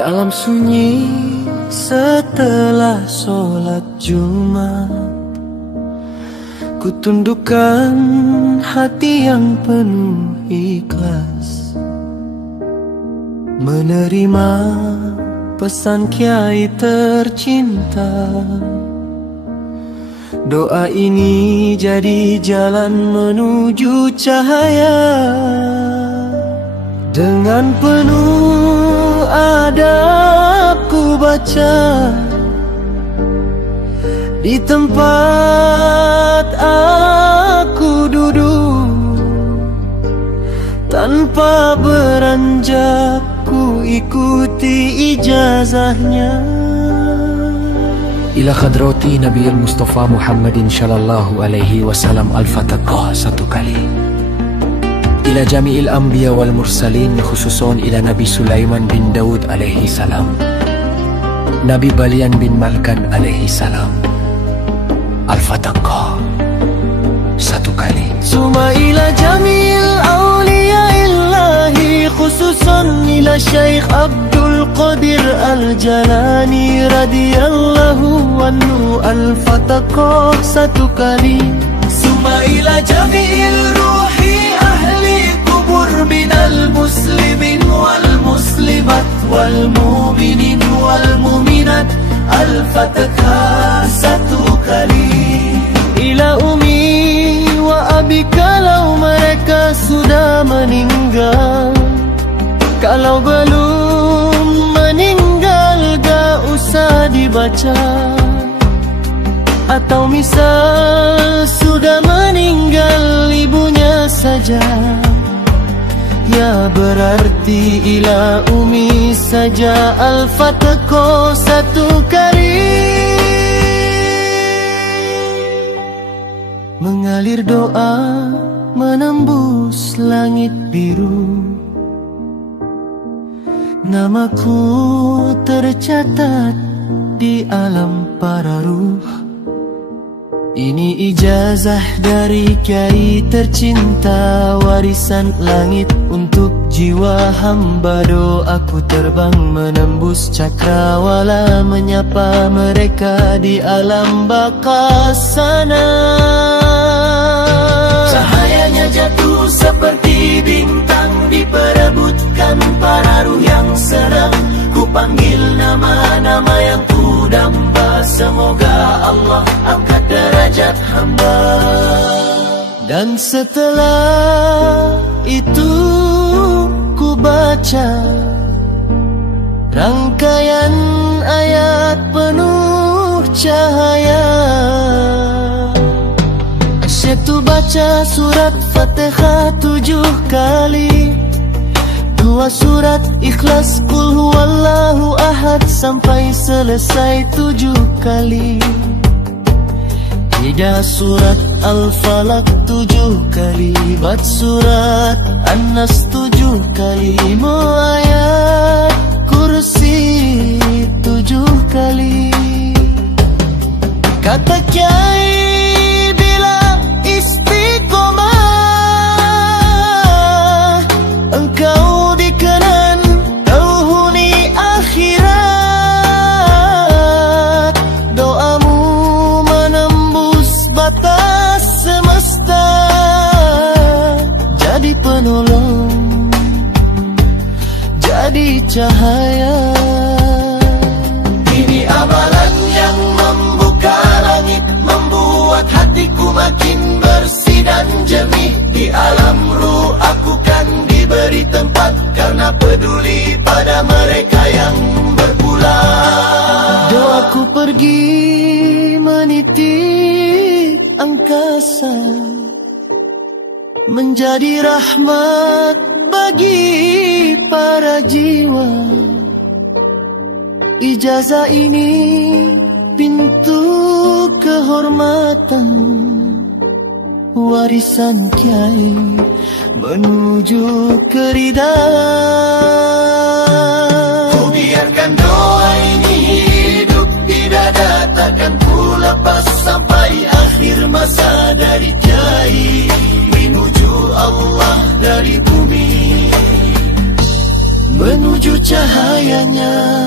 Dalam sunyi setelah sholat Jumat, ku tundukkan hati yang penuh ikhlas menerima pesan kiai tercinta. Doa ini jadi jalan menuju cahaya. Dengan penuh adab ku baca di tempat aku duduk, tanpa beranjak ku ikuti ijazahnya. Ila khadrati Nabi Mustafa Muhammadin sallallahu alaihi wasallam al-Fataqah satu kali. Ila jami'il anbiya wal mursalin, khususon ila Nabi Sulaiman bin Daud alaihi salam, Nabi Balian bin Malkan alaihi salam, al-Fataqah satu kali. Suma ila jami'il awliya illahi, khususon ila Syekh Abdul Qadir Al-Jalani radhiyallahu anhu, al-Fataqah satu kali. Suma ila jami'il ruhi ahli kubur minal muslimin wal muslimat wal mu'minin wal mu'minat, al-Fataqah satu kali. Ila umi wa abi kalau mereka sudah meninggal, kalau belum meninggal gak usah dibaca. Atau misal sudah meninggal ibunya saja, ya berarti ila umi saja, al-Fataqah satu kali. Mengalir doa menembus langit biru, namaku tercatat di alam para ruh. Ini ijazah dari kiai tercinta, warisan langit untuk jiwa hamba. Doaku terbang menembus cakrawala, menyapa mereka di alam baka sana. Cahayanya jatuh seperti bintang, diperebutkan para ruh yang serang. Ku panggil nama-nama yang ku damba, semoga Allah angkat derajat hamba. Dan setelah itu ku baca rangkaian ayat penuh cahaya. Asyhadu baca surat Fatihah 7 kali, 2 surat Ikhlas Qul Huwallahu Ahad sampai selesai 7 kali. 3 surat Al-Falaq 7 kali, 4 surat An-Nas 7 kali, 5 ayat Kursi 7 kali. Kata kiai bila istiqomah, engkau dikenan tauhuni akhirat. Doamu menembus batas semesta, jadi penolong, jadi cahaya. Ini amalan yang membuka langit, membuat hatiku makin bersih dan jernih. Di alam ruh aku kan diberi tempat, karena peduli pada mereka yang berpulang. Doaku pergi meniti angkasa, menjadi rahmat bagi para jiwa. Ijazah ini pintu kehormatan, warisan kiai menuju keridhaan. Ku biarkan doa ini hidup di dada, takkan ku lepas sampai akhir masa. Dari kiai menuju Allah, dari bumi menuju cahaya. cahayanya.